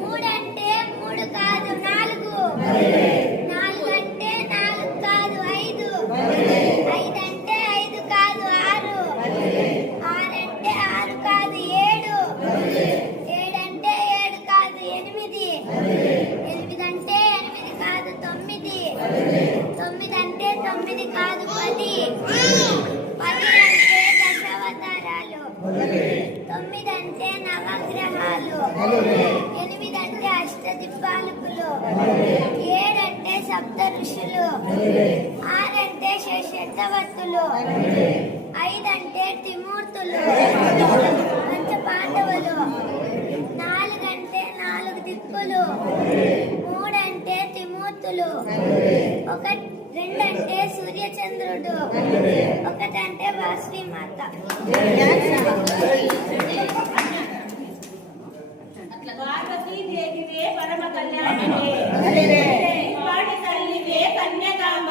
మూడంటే మూడు కాదు నాలుగు, నాలుగంటే నాలుగు కాదు ఐదు, ఐదంటే ఐదు కాదు ఆరు, ఆరంటే ఆరు కాదు ఏడు, ఏడంటే ఏడు కాదు ఎనిమిది, ఎనిమిదంటే ఎనిమిది కాదు తొమ్మిది, తొమ్మిదంటే తొమ్మిది కాదు పది, పది అంటే దశావతారాలు, తొమ్మిదంటే నవగ్రహాలు, ఎనిమిదంటే అష్టదిక్పాలకులు, ఏడంటే సప్త ఋషులు, ఆరంటే షడ్వర్తులు, ఐదంటే త్రిమూర్తులు పంచ పాండవులు, నాలుగంటే నాలుగు దిక్కులు, మూడంటే త్రిమూర్తులు, రెండంటే సూర్యచంద్రుడు, ఒకటంటే వాసవి మాత. పార్వతీదేవివే పరమ కళ్యాణివే, వాడి తల్లివే కన్యకాంబ,